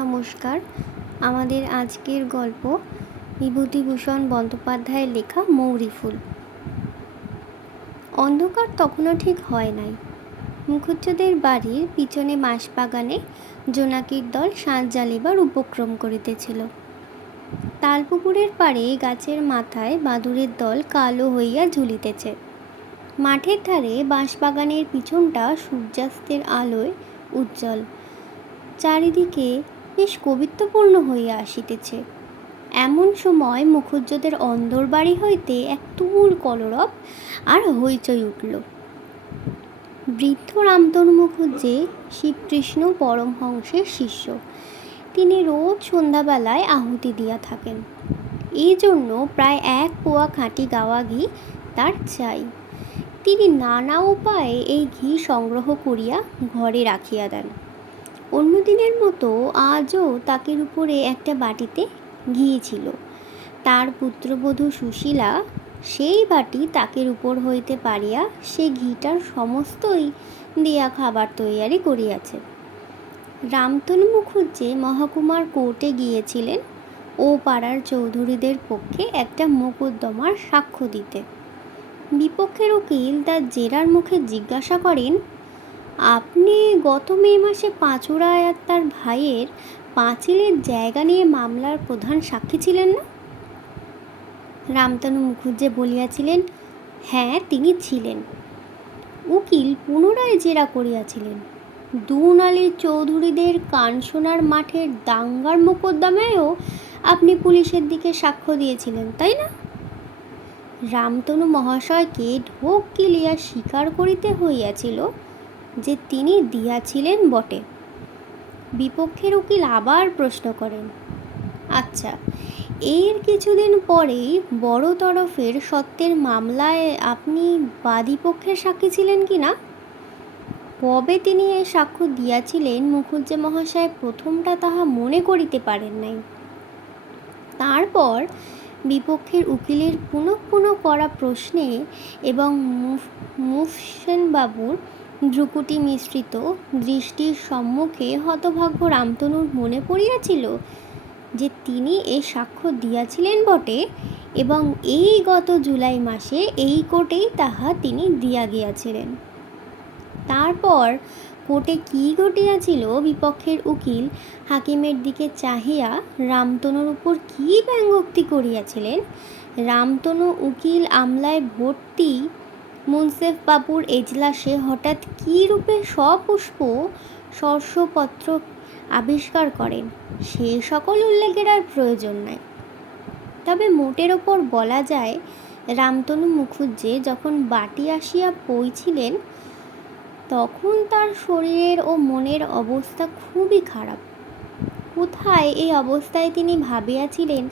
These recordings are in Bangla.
নমস্কার। আমাদের আজকের গল্প বিভূতিভূষণ বন্দ্যোপাধ্যায়ের লেখা মৌরি ফুল। অন্ধকার তখনও ঠিক হয় নাই। মুখুজ্যেদের বাড়ির পিছনে বাঁশবাগানে জোনাকির দল সাঁঝ জ্বালিবার উপক্রম করিতেছিল। তালপুকুরের পাড়ে গাছের মাথায় বাদুড়ের দল কালো হইয়া ঝুলিতেছে। মাঠের ধারে বাঁশবাগানের পিছনটা সূর্যাস্তের আলোয় উজ্জ্বল। চারিদিকে বেশ কবিত্বপূর্ণ হইয়া আসিতেছে। এমন সময় মুখুজ্যেদের অন্দর বাড়ি হইতে এক তুমুল কলরব আর হইচই উঠল। বৃদ্ধ রামতনু মুখুজ্যে শিবকৃষ্ণ পরমহংসের শিষ্য। তিনি রোজ সন্ধ্যাবেলায় আহুতি দিয়া থাকেন। এই জন্য প্রায় 1 পোয়া খাঁটি গাওয়া ঘি তার চাই। তিনি নানা উপায়ে এই ঘি সংগ্রহ করিয়া ঘরে রাখিয়া দেন। অন্যদিনের মতো আজও তাকের উপরে একটা বাটিতে ঘি ছিল। তার পুত্রবধূ সুশীলা সেই বাটি তাকের উপর হইতে পারিয়া সে ঘিটার সমস্তই দিয়া খাবার তৈয়ারি করিয়াছে। রামতনু মুখুজ্যে মহকুমার কোর্টে গিয়েছিলেন ও পাড়ার চৌধুরীদের পক্ষে একটা মোকদ্দমার সাক্ষ্য দিতে। বিপক্ষের উকিল তার জেরার মুখে জিজ্ঞাসা করেন, আপনি গত মে মাসে পাঁচুড়ায় আর তার ভাইয়ের পাঁচিলের জায়গা নিয়ে মামলার প্রধান সাক্ষী ছিলেন না? রামতনু মুখুজ্যে বলিয়াছিলেন, হ্যাঁ তিনি ছিলেন। উকিল পুনরায় জেরা করিয়াছিলেন, দুনালী চৌধুরীদের কানসোনার মাঠের দাঙ্গার মোকদ্দমায়ও আপনি পুলিশের দিকে সাক্ষ্য দিয়েছিলেন, তাই না? রামতনু মহাশয়কে ঢোক গিলিয়া স্বীকার করিতে হইয়াছিল যে তিনি দিয়াছিলেন বটে। বিপক্ষের উকিল আবার প্রশ্ন করেন, আচ্ছা, এর কিছুদিন পরেই বড় তরফের সত্যের মামলায় আপনি বাদীপক্ষের সাক্ষী ছিলেন কি না? কবে তিনি এ সাক্ষ্য দিয়াছিলেন মুখুজ্যে মহাশয় প্রথমটা তাহা মনে করিতে পারেন নাই। তারপর বিপক্ষের উকিলের পুনঃ পুনঃ করা প্রশ্নে এবং মুফসেনবাবুর ভ্রুকুটি মিশ্রিত দৃষ্টির সম্মুখে হতভাগ্য রামতনুর মনে পড়িয়াছিল যে তিনি এ সাক্ষ্য দিয়াছিলেন বটে, এবং এই গত জুলাই মাসে এই কোর্টেই তাহা তিনি দিয়া গিয়াছিলেন। তারপর কোর্টে কী ঘটিয়াছিল বিপক্ষের উকিল হাকিমের দিকে চাহিয়া রামতনুর উপর কী ব্যঙ্গোক্তি করিয়াছিলেন, রামতনু উকিল আমলায় ভর্তি মুন্সেফ বাবুর এজলাসে হঠাৎ কী রূপে সপুষ্প শস্যপত্র আবিষ্কার করেন, সে সকল উল্লেখের আর প্রয়োজন নাই। তবে মোটের ওপর বলা যায়, রামতনু মুখুজ্যে যখন বাটি আসিয়া পৌঁছিলেন তখন তার শরীরের ও মনের অবস্থা খুবই খারাপ। কোথায় এই অবস্থায় তিনি ভাবিয়াছিলেন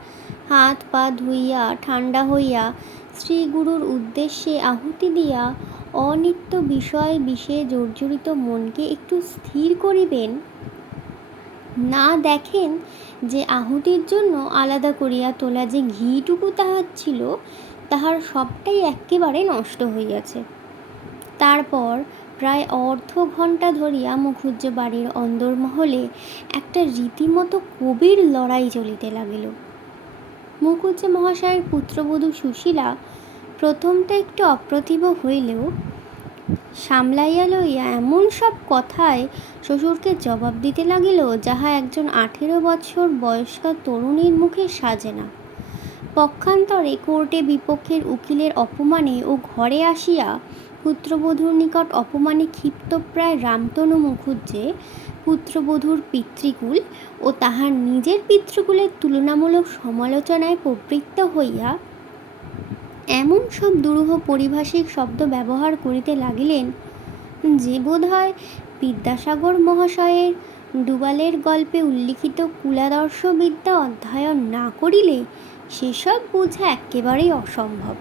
হাত পা ধুইয়া ঠান্ডা হইয়া শ্রীগুরুর উদ্দেশ্যে আহুতি দিয়া অনিত্য বিষয় বিষয়ে জর্জরিত মনকে একটু স্থির করিবেন, না দেখেন যে আহুতির জন্য আলাদা করিয়া তোলা যে ঘিটুকু তাহার ছিল তাহার সবটাই একেবারে নষ্ট হইয়াছে। তারপর প্রায় অর্ধ ঘণ্টা ধরিয়া মুখুজ্যে বাড়ির অন্দরমহলে একটা রীতিমতো কবির লড়াই চলিতে লাগিল। মুখুজ্যে মহাশয়ের পুত্রবধূ সুশীলা প্রথমটা একটু অপ্রতিভ হইলেও সামলাইয়া লইয়া এমন সব কথায় শ্বশুরকে জবাব দিতে লাগিল যাহা একজন 18 বৎসর বয়স্কা তরুণীর মুখে সাজে না। পক্ষান্তরে কোর্টে বিপক্ষের উকিলের অপমানে ও ঘরে আসিয়া পুত্রবধূর নিকট অপমানে ক্ষিপ্তপ্রায় রামতনু মুখুজ্যে পুত্রবধূর পিতৃকুল ও তাহার নিজের পিতৃকুলের তুলনামূলক সমালোচনায় প্রবৃত্ত হইয়া এমন সব দুরূহ পরিভাষিক শব্দ ব্যবহার করিতে লাগিলেন যে বোধ হয় বিদ্যাসাগর মহাশয়ের ডুবালের গল্পে উল্লিখিত কুলাদর্শবিদ্যা অধ্যয়ন না করিলে সেসব বোঝা একেবারেই অসম্ভব।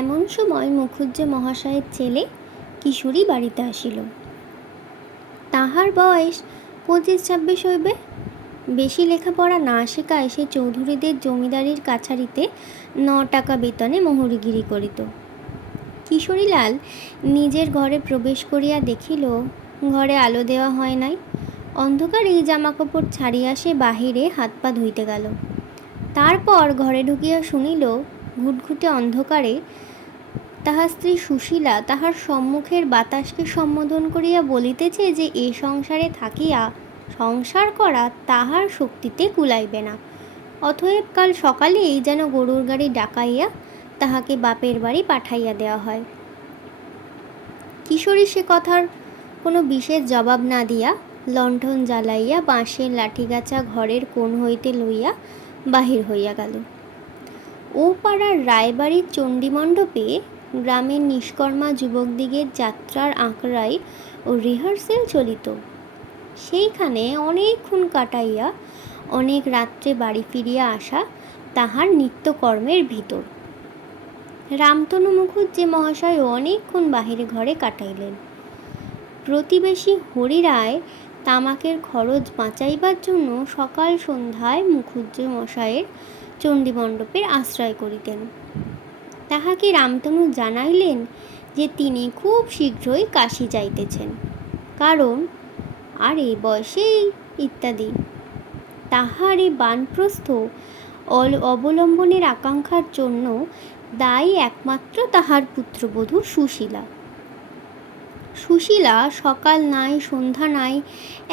এমন সময় মুখুজ্যে মহাশয়ের ছেলে কিশোরী বাড়িতে আসিল। তাহার বয়স 25-26 হইবে। বেশি লেখাপড়া না শেখায় সে চৌধুরীদের জমিদারির কাছারিতে 9 টাকা বেতনে মোহরগিরি করিত। কিশোরীলাল নিজের ঘরে প্রবেশ করিয়া দেখিল ঘরে আলো দেওয়া হয় নাই। অন্ধকারে জামাকাপড় ছাড়িয়া সে বাহিরে হাত পা ধুইতে গেল। তারপর ঘরে ঢুকিয়া শুনিল ঘুটঘুটে অন্ধকারে তাহার স্ত্রী সুশীলা তাহার সম্মুখের বাতাসকে সম্বোধন করিয়া বলিতেছে যে এ সংসারে থাকিয়া সংসার করা তাহার শক্তিতে কুলাইবে না, অতএব কাল সকালেই যেন গরুর গাড়ি ডাকাইয়া তাহাকে বাপের বাড়ি পাঠাইয়া দেওয়া হয়। কিশোরী সে কথার কোনো বিশেষ জবাব না দিয়া লণ্ঠন জ্বালাইয়া বাঁশের লাঠিগাছা ঘরের কোণ হইতে লইয়া বাহির হইয়া গেল। ও পাড়ার রায়বাড়ির চণ্ডীমণ্ডপে গ্রামের নিষ্কর্মা যুবকদিগের যাত্রার আঁকড়াই ও রিহার্সেল চলিত। সেইখানে অনেকক্ষণ কাটাইয়া অনেক রাত্রে বাড়ি ফিরিয়া আসা তাহার নিত্যকর্মের ভিতর। রামতনু মুখুজ্জে মহাশয়ও অনেকক্ষণ বাহিরে ঘরে কাটাইলেন। প্রতিবেশী হরিরায় তামাকের খরচ বাঁচাইবার জন্য সকাল সন্ধ্যায় মুখুজ্জে মশায়ের চণ্ডীমণ্ডপের আশ্রয় করিতেন। তাহাকে রামতনু জানাইলেন যে তিনি খুব শীঘ্রই কাশী যাইতেছেন, কারণ আর এ বয়সেই ইত্যাদি। তাহার এই বানপ্রস্থ অবলম্বনের আকাঙ্ক্ষার জন্য দায়ী একমাত্র তাহার পুত্রবধূ সুশীলা। সুশীলা সকাল নাই সন্ধ্যা নাই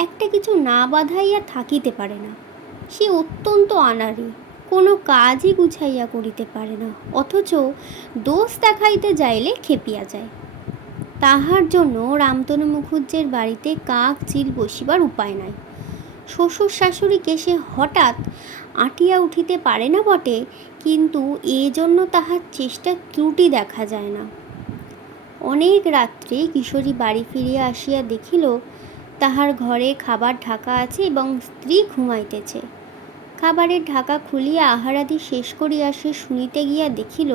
একটা কিছু না বাঁধাইয়া থাকিতে পারে না। সে অত্যন্ত আনাড়ি, কোনো কাজই গুছাইয়া করিতে পারে না, অথচ দোষ দেখাইতে যাইলে খেপিয়া যায়। তাহার জন্য রামতনু মুখুজ্জের বাড়িতে কাক চিল বসিবার উপায় নাই। শ্বশুর শাশুড়িকে সে হঠাৎ আঁটিয়া উঠিতে পারে না বটে, কিন্তু এ জন্য তাহার চেষ্টা ত্রুটি দেখা যায় না। অনেক রাত্রে কিশোরী বাড়ি ফিরিয়া আসিয়া দেখিল তাহার ঘরে খাবার ঢাকা আছে এবং স্ত্রী ঘুমাইতেছে। খাবারের ঢাকা খুলিয়া আহারাদি শেষ করিয়া সে শুনিতে গিয়া দেখিল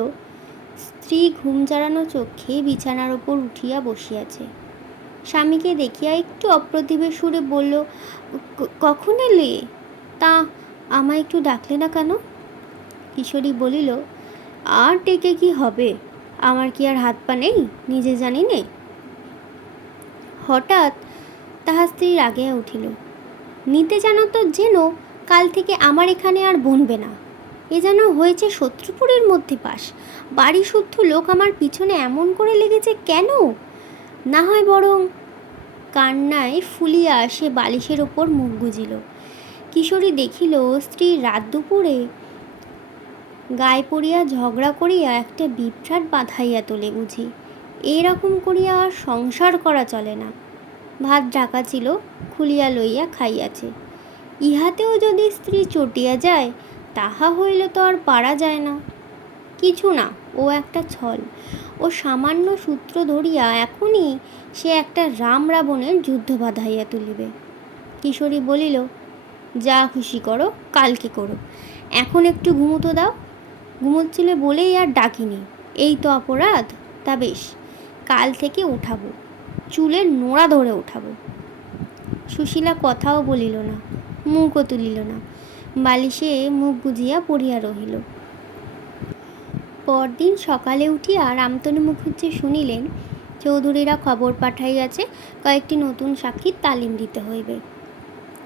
স্ত্রী ঘুম জড়ানো চক্ষে বিছানার ওপর উঠিয়া বসিয়াছে। স্বামীকে দেখিয়া একটু অপ্রতিভের সুরে বলল, কখন এলে? তা আমায় একটু ডাকলে না কেন? কিশোরী বলিল, আর ডেকে কি হবে, আমার কি আর হাত পা নেই, নিজে জানি নে। হঠাৎ তাহার স্ত্রী রাগিয়া উঠিল, নিতে জানো তো যেন কাল থেকে আমার এখানে আর বনবে না। এ যেন হয়েছে শত্রুপুরের মধ্যে বাস। বাড়ি শুদ্ধ লোক আমার পিছনে এমন করে লেগেছে কেন? না হয় বরং। কান্নায় ফুলিয়া সে বালিশের ওপর মুখ গুজিল। কিশোরী দেখিল স্ত্রী রাত দুপুরে গায়ে পড়িয়া ঝগড়া করিয়া একটা বিভ্রাট বাঁধাইয়া তোলে বুঝি। এইরকম করিয়া আর সংসার করা চলে না। ভাত ঢাকা ছিল, খুলিয়া লইয়া খাইয়াছে। ইহাতেও যদি স্ত্রী চটিয়া যায় তাহা হইলে তো আর পারা যায় না। কিছু না, ও একটা ছল। ও সামান্য সূত্র ধরিয়া এখনই সে একটা রাম রাবণের যুদ্ধ বাঁধাইয়া তুলিবে। কিশোরী বলিল, যা খুশি করো, কালকে করো, এখন একটু ঘুমোতে দাও। ঘুমোচ্ছিলে বলেই আর ডাকিনি, এই তো অপরাধ। তা বেশ, কাল থেকে উঠাবো, চুলের নোড়া ধরে উঠাবো। সুশীলা কথাও বলিল না, মুখও তুলিল না, বালিশে মুখ গুজিয়া পড়িয়া রহিল। পরদিন সকালে উঠিয়া রামতনু মুখুজ্জে শুনিলেন চৌধুরীরা খবর পাঠাইয়াছে কয়েকটি নতুন সাক্ষীর তালিম দিতে হইবে।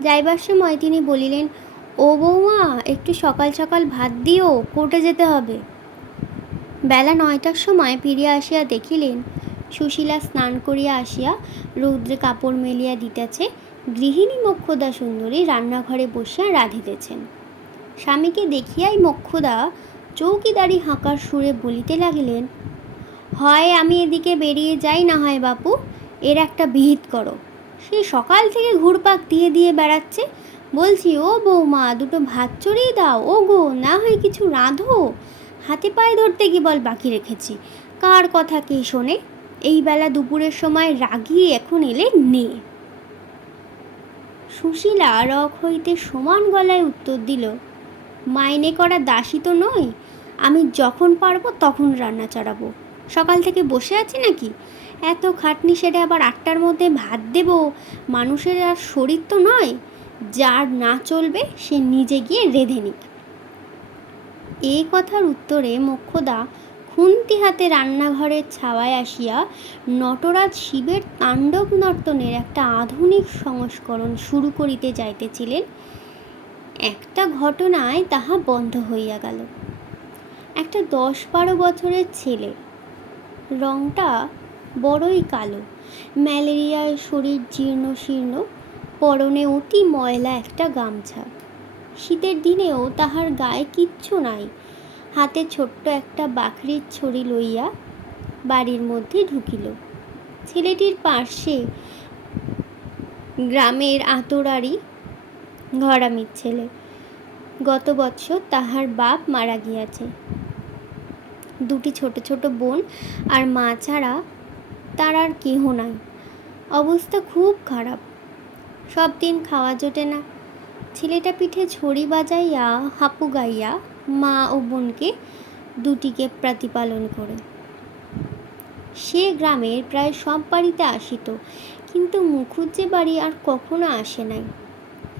যাইবার সময় তিনি বলিলেন, ও বৌমা, একটু সকাল সকাল ভাত দিও, কোর্টে যেতে হবে। বেলা 9টার সময় ফিরিয়া আসিয়া দেখিলেন সুশীলা স্নান করিয়া আসিয়া রৌদ্রে কাপড় মেলিয়া দিতেছে। গৃহিণী মোক্ষদা সুন্দরী রান্নাঘরে বসিয়া রাঁধিতেছেন। স্বামীকে দেখিয়াই মোক্ষদা চৌকিদারি হাঁকার সুরে বলিতে লাগিলেন, হয় আমি এদিকে বেরিয়ে যাই, না হয় বাপু এর একটা বিহিত করো। সে সকাল থেকে ঘুরপাক দিয়ে দিয়ে বেড়াচ্ছে। বলছি, ও বৌমা, দুটো ভাত চড়িয়ে দাও, ও গো, না হয় কিছু রাঁধো। হাতে পায়ে ধরতে কি বল বাকি রেখেছি, কার কথা কে শোনে? এই বেলা দুপুরের সময় রাগিয়ে এখন এলে নে। সুশীলা রক হইতে সমান গলায় উত্তর দিল, মাইনে করা দাসী তো নই, আমি যখন পারবো তখন রান্না চড়াবো। সকাল থেকে বসে আছি নাকি? এত খাটনি সেরে আবার 8টার মধ্যে ভাত দেব? মানুষের আর শরীর তো নয়। যার না চলবে সে নিজে গিয়ে রেঁধে নিক। এই কথার উত্তরে মোক্ষদা খুন্তি হাতে রান্নাঘরের ছাওয়ায় আসিয়া নটরাজ শিবের তাণ্ডব নর্তনের একটা আধুনিক সংস্করণ শুরু করিতে যাইতেছিলেন, একটা ঘটনায় তাহা বন্ধ হইয়া গেল। একটা 10-12 বছরের ছেলে, রংটা বড়ই কালো, ম্যালেরিয়ায় শরীর জীর্ণ শীর্ণ, পরনে অতি ময়লা একটা গামছা। শীতের দিনেও তাহার গায়ে কিচ্ছু নাই। হাতে ছোট্ট একটা বাঁকড়ির ছড়ি লইয়া বাড়ির মধ্যে ঢুকিল। ছেলেটির পার্শ্বে গ্রামের আতরারি ঘরামির ছেলে। গত বৎসর তাহার বাপ মারা গিয়াছে। দুটি ছোট ছোট বোন আর মা ছাড়া তার আর কেহ নাই। অবস্থা খুব খারাপ, সব দিন খাওয়া জোটে না। ছেলেটা পিঠে ঝড়ি বাজাইয়া হাঁপু গাইয়া মা ও বোনকে দুটিকে প্রতিপালন করে। সে গ্রামের প্রায় সব বাড়িতে আসিত, কিন্তু মুখুজ্জে বাড়ি আর কখনো আসে নাই।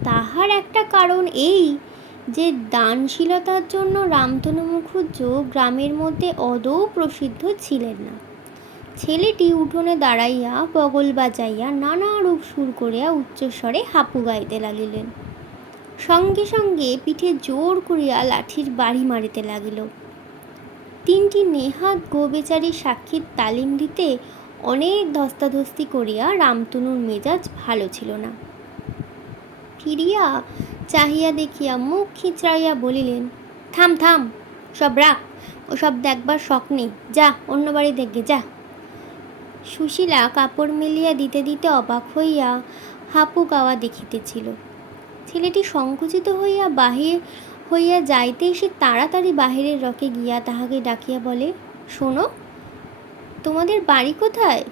তাহার একটা কারণ এই যে দানশীলতার জন্য রামতনু মুখুজ্জ গ্রামের মধ্যে আদৌ প্রসিদ্ধ ছিলেন না। ছেলেটি উঠোনে দাঁড়াইয়া বগল বাজাইয়া নানা রূপ সুর করিয়া উচ্চস্বরে হাঁপু গাইতে লাগিলেন। সঙ্গে সঙ্গে পিঠে জোর করিয়া লাঠির বাড়ি মারিতে লাগিল। 3টি নেহাত গোবেচারী সাক্ষীর তালিম দিতে অনেক ধস্তাধস্তি করিয়া রামতনুর মেজাজ ভালো ছিল না। ফিরিয়া চাহিয়া দেখিয়া মুখ খিচড়াইয়া বলিলেন, থাম থাম, সব রাখ, ওসব দেখবার শখ নেই, যা অন্য বাড়ি দেখবে যা। সুশীলা কাপড় মেলিয়া দিতে দিতে অবাক হইয়া হাঁপু গাওয়া দেখিতেছিল। ছেলেটি সংকুচিত হইয়া বাহির হইয়া যাইতে সে তাড়াতাড়ি বাহিরের রকে গিয়া তাহাকে ডাকিয়া বলে, শোনো, তোমাদের বাড়ি কোথায়?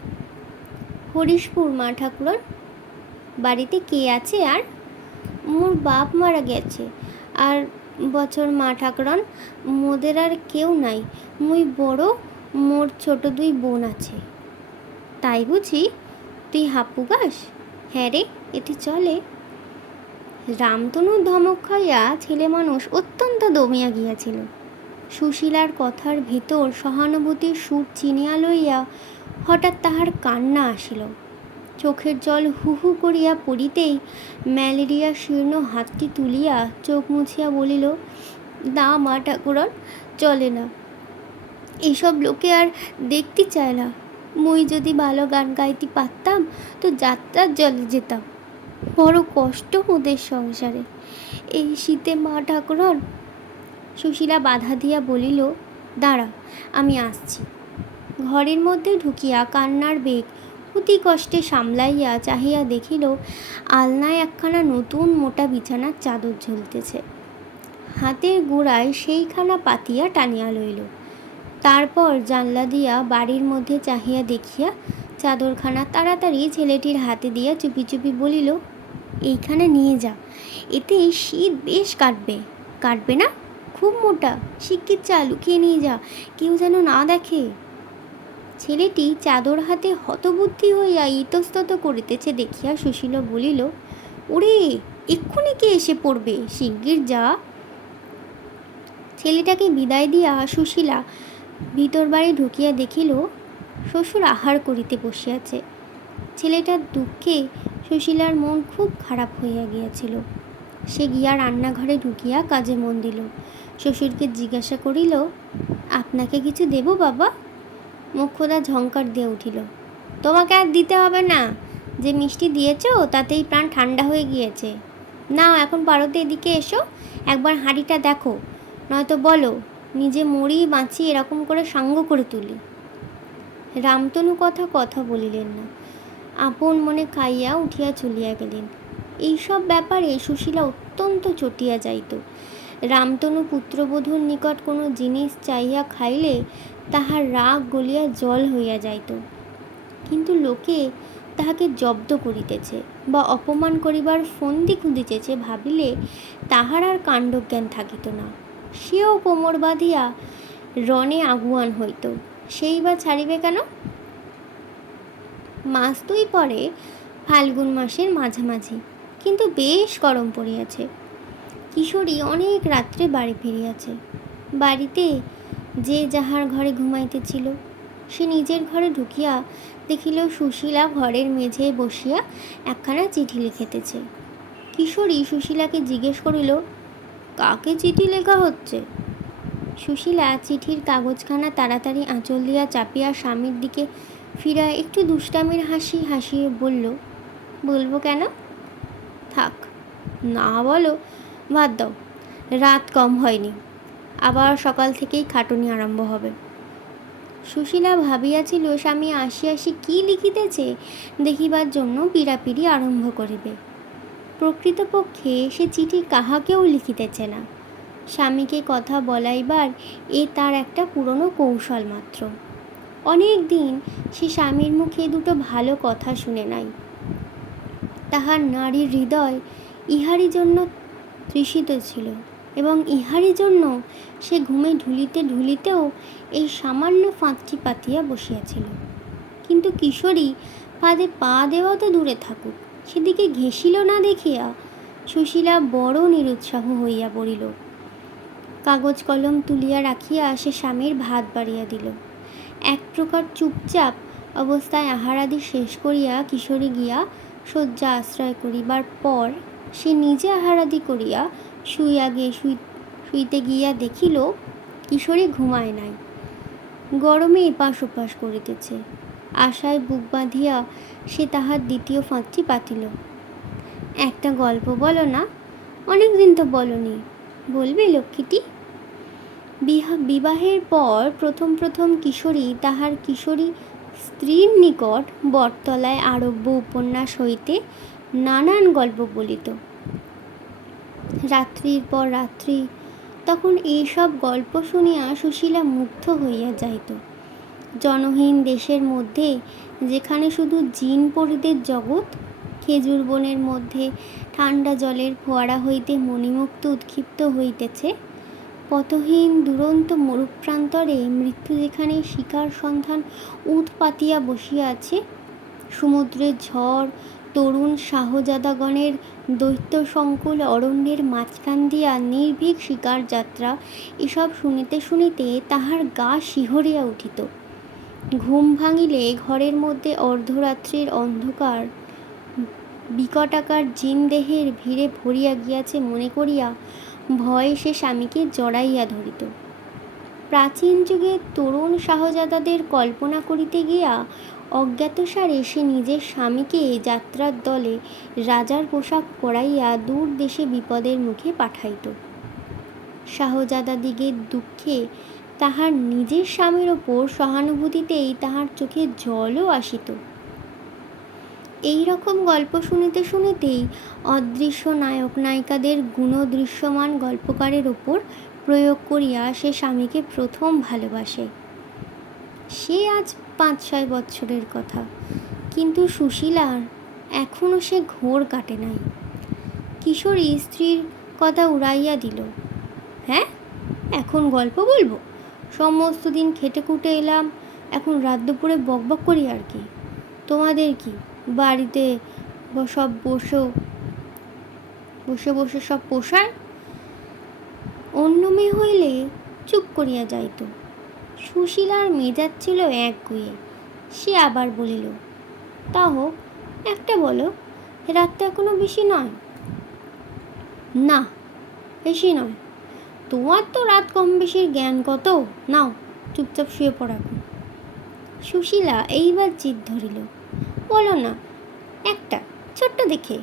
হরিশপুর মা ঠাকুরন। বাড়িতে কে আছে? আর মোর বাপ মারা গেছে, আর বছর মা ঠাকুরন, মোদের আর কেউ নাই, মুই বড়, মোর ছোট 2 বোন আছে। তাই বুঝি? তুই হাঁপু গাস? হ্যাঁ রে, এটি চলে। রামতনুর ধমক খাইয়া ছেলে মানুষ অত্যন্ত দমিয়া গিয়াছিল। সুশীলার কথার ভিতর সহানুভূতির সুর চিনিয়া লইয়া হঠাৎ তাহার কান্না আসিল। চোখের জল হু হু করিয়া পড়িতেই ম্যালেরিয়া শীর্ণ হাতটি তুলিয়া চোখ মুছিয়া বলিল, না মা ঠাকুরন, চলে না, এসব লোকে আর দেখতে চায় না। মুই যদি ভালো গান গাইতে পারতাম তো যাত্রার জলে যেতাম। বড় কষ্ট ওদের সংসারে, এই শীতে মা ঠাকুরন। সুশীলা বাধা দিয়া বলিল, দাঁড়া, আমি আসছি। ঘরের মধ্যে ঢুকিয়া কান্নার বেগ অতি কষ্টে সামলাইয়া চাহিয়া দেখিল আলনায় একখানা নতুন মোটা বিছানার চাদর ঝুলতেছে। হাতের গোড়ায় সেইখানা পাতিয়া টানিয়া লইল। তারপর জানলা দিয়া বাড়ির মধ্যে চাহিয়া দেখিয়া চাদরখানা তাড়াতাড়ি ছেলেটির হাতে দিয়া চুপি চুপি বলিল, এইখানে নিয়ে যা, এতে শীত বেশ কাটবে। কাটবে না? খুব মোটা, শিগগির চা, লুকিয়ে নিয়ে যা, কেউ যেন না দেখে। ছেলেটি চাদর হাতে হতবুদ্ধি হইয়া ইতস্তত করিতেছে দেখিয়া সুশীলা বলিল, ওরে, এক্ষুনি কে এসে পড়বে, শিগগির যা। ছেলেটাকে বিদায় দিয়া সুশীলা ভিতর বাড়ি ঢুকিয়া দেখিল শ্বশুর আহার করিতে বসিয়াছে। ছেলেটার দুঃখে সুশীলার মন খুব খারাপ হইয়া গিয়াছিল। সে গিয়া রান্নাঘরে ঢুকিয়া কাজে মন দিল। শ্বশুরকে জিজ্ঞাসা করিল, আপনাকে কিছু দেব বাবা? মোক্ষদা ঝংকার দিয়ে উঠিল, তোমাকে আর দিতে হবে না, যে মিষ্টি দিয়েছ তাতেই প্রাণ ঠান্ডা হয়ে গিয়েছে। নাও, এখন পারতে এদিকে এসো, একবার হাঁড়িটা দেখো, নয়তো বলো নিজে মরি বাঁচি এরকম করে সাঙ্গ করে তুলি। রামতনু কথা বলিলেন না, আপন মনে খাইয়া উঠিয়া চলিয়া গেলেন। এইসব ব্যাপারে সুশীলা অত্যন্ত চটিয়া যাইত। রামতনু পুত্রবধূর নিকট কোনো জিনিস চাইয়া খাইলে তাহার রাগ গলিয়া জল হইয়া যাইত। কিন্তু লোকে তাহাকে জব্দ করিতেছে বা অপমান করিবার ফন্দি খুঁজিতেছে ভাবিলে তাহার আর কাণ্ডজ্ঞান থাকিত না। সেও কোমর বাঁধিয়া রণে আগুয়ান হইত, সেই বা ছাড়িবে কেন? মাস 2 পরে, ফাল্গুন মাসের মাঝামাঝি, কিন্তু বেশ গরম পড়িয়াছে। কিশোরী অনেক রাত্রে বাড়ি ফিরিয়াছে। বাড়িতে যে যাহার ঘরে ঘুমাইতেছিল। সে নিজের ঘরে ঢুকিয়া দেখিল সুশীলা ঘরের মেঝে বসিয়া একখানা চিঠি লিখিতেছে। কিশোরী সুশীলাকে জিজ্ঞেস করিল, কাকে চিঠি লেখা হচ্ছে? সুশীলা চিঠির কাগজখানা তাড়াতাড়ি আঁচল দিয়া চাপিয়া স্বামীর দিকে ফিরা একটু দুষ্টামির হাসি হাসিয়ে বলল, বলবো কেন? থাক, না বলো, বাদ দাও, রাত কম হয়নি, আবার সকাল থেকেই খাটুনি আরম্ভ হবে। সুশীলা ভাবিয়াছিল স্বামী আসি আসি কী লিখিতেছে দেখিবার জন্য পীড়াপিড়ি আরম্ভ করিবে। প্রকৃতপক্ষে সে চিঠি কাহাকেও লিখিতেছে না, স্বামীকে কথা বলাইবার এ তার একটা পুরনো কৌশল মাত্র। অনেক দিন সে স্বামীর মুখে দুটো ভালো কথা শুনে নাই। তাহার নারীর হৃদয় ইহারই জন্য তৃষিত ছিল, এবং ইহারই জন্য সে ঘুমে ঢুলিতে ঢুলিতেও এই সামান্য ফাঁদটি পাতিয়া বসিয়াছিল। কিন্তু কিশোরী ফাঁদে পা দেওয়া তো দূরে থাকুক, সেদিকে ঘেঁষিল না দেখিয়া সুশীলা বড় নিরুৎসাহ হইয়া পড়িল। কাগজ কলম তুলিয়া রাখিয়া সে স্বামীর ভাত বাড়িয়া দিল। এক প্রকার চুপচাপ অবস্থায় আহারাদি শেষ করিয়া কিশোরী গিয়া শয্যা আশ্রয় করিবার পর সে নিজে আহারাদি করিয়া শুইতে গিয়া দেখিল কিশোরী ঘুমায় নাই, গরমে এপাশ ওপাশ করিতেছে। আশায় বুক বাঁধিয়া সে তাহার দ্বিতীয় ফাঁদটি পাতিল। একটা গল্প বলো না, অনেক দিন তো বলনি, বলবে লক্ষ্মীটি? বিবাহের পর প্রথম প্রথম কিশোরী তাহার কিশোরী স্ত্রীর নিকট বটতলায় আরব্য উপন্যাস হইতে নানান গল্প বলিত। রাত্রির পর রাত্রি তখন এইসব গল্প শুনিয়া সুশীলা মুগ্ধ হইয়া যাইত। জনহীন দেশের মধ্যে, যেখানে শুধু জিন পরিদের জগৎ, খেজুর বনের মধ্যে ঠান্ডা জলের ফোয়ারা হইতে মণিমুক্ত উৎক্ষিপ্ত হইতেছে, পথহীন দুরন্ত মরুপ্রান্তরে মৃত্যু যেখানে শিকার সন্ধান উৎ পাতিয়া বসিয়া আছে, সমুদ্রের ঝড় তরুণ শাহজাদাগণের দৈত্য সংকুল অরণ্যের মাঝখান দিয়া নির্ভীক শিকার যাত্রা, এসব শুনিতে শুনিতে তাহার গা শিহরিয়া উঠিত। ঘুম ভাঙিলে ঘরের মধ্যে অর্ধরাত্রির অন্ধকার বিকটাকার জিন দেহের ভিড়ে ভরিয়া গিয়াছে মনে করিয়া ভয়ে সে স্বামীকে জড়াইয়া ধরিত। প্রাচীন যুগের তরুণ শাহজাদাদের কল্পনা করিতে গিয়া অজ্ঞাতসারে সে নিজের স্বামীকে যাত্রার দলে রাজার পোশাক পরাইয়া দূর দেশে বিপদের মুখে পাঠাইত। শাহজাদাদিগের দুঃখে তাহার নিজের স্বামীর ওপর সহানুভূতিতেই তাহার চোখে জলও আসিত। এই রকম গল্প শুনিতে শুনিতেই অদৃশ্য নায়ক নায়িকাদের গুণদৃশ্যমান গল্পকারের ওপর প্রয়োগ করিয়া সে স্বামীকে প্রথম ভালোবাসে। সে আজ 5-6 বৎসরের কথা, কিন্তু সুশীলার এখনও সে ঘোর কাটে নাই। কিশোরী স্ত্রীর কথা উড়াইয়া দিল, হ্যাঁ, এখন গল্প বলবো? সমস্ত দিন খেটে খুটে এলাম, এখন রাত দুপুরে বকবক করি আর কি? তোমাদের কি বাড়িতে সব বসে বসে সব পোষায়? অন্য মেয়ে হইলে চুপ করিয়া যাইত। সুশীলার মেজাজ ছিল একগুঁয়ে। সে আবার বলিল, তা হোক, একটা বলো, রাতটা এখনো বেশি নয়? না, বেশি নয়। তোমার তো রাত কম বেশির জ্ঞান কত, নাও চুপচাপ শুয়ে পড়া। সুশীলা এইবার জিদ ধরিল, বলো না, একটা ছোট্ট দেখে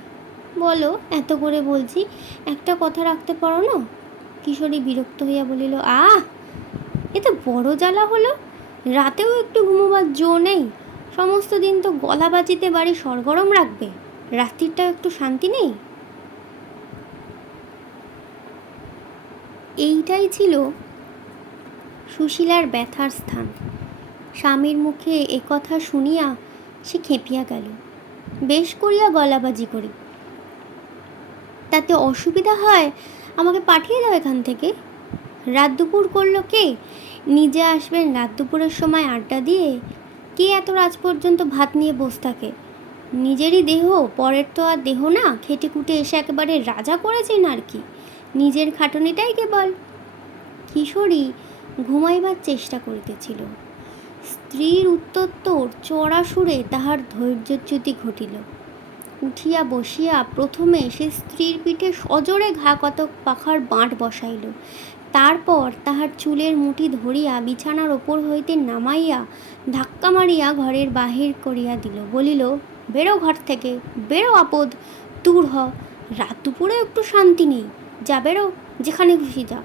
বলো, এত করে বলছি, একটা কথা রাখতে পারো না? কিশোরী বিরক্ত হইয়া বলিল, এ তো বড় জ্বালা হলো, রাতেও একটু ঘুমোবার জো নেই, সমস্ত দিন তো গলা বাজিতে বাড়ি সরগরম রাখবে, রাত্রিটা একটু শান্তি নেই? এইটাই ছিল সুশীলার ব্যথার স্থান। স্বামীর মুখে একথা শুনিয়া সে খেপিয়া গেল। বেশ করিয়া গলাবাজি করি, তাতে অসুবিধা হয় আমাকে পাঠিয়ে দাও এখান থেকে। রাত দুপুর করলো কে? নিজে আসবেন রাত দুপুরের সময় আড্ডা দিয়ে, কে এত রাত পর্যন্ত ভাত নিয়ে বসে থাকে? নিজেরই দেহ, পরের তো আর দেহ না। খেটে খুটে এসে একেবারে রাজা করেছেন আর কি, নিজের খাটুনিটাই কেবল। কিশোরী ঘুমাইবার চেষ্টা করিতেছিল। স্ত্রীর উত্তরোত্তর চড়া সুরে তাহার ধৈর্যচ্যুতি ঘটিল। উঠিয়া বসিয়া প্রথমে সে স্ত্রীর পিঠে সজোরে ঘা কতক পাখার বাঁট বসাইল। তারপর তাহার চুলের মুঠি ধরিয়া বিছানার ওপর হইতে নামাইয়া ধাক্কা মারিয়া ঘরের বাহির করিয়া দিল। বলিল, বেরো ঘর থেকে, বেরো আপদ, দূর হ। রাত দুপুরে একটু শান্তি নেই, যা বেরো, যেখানে খুশি যা।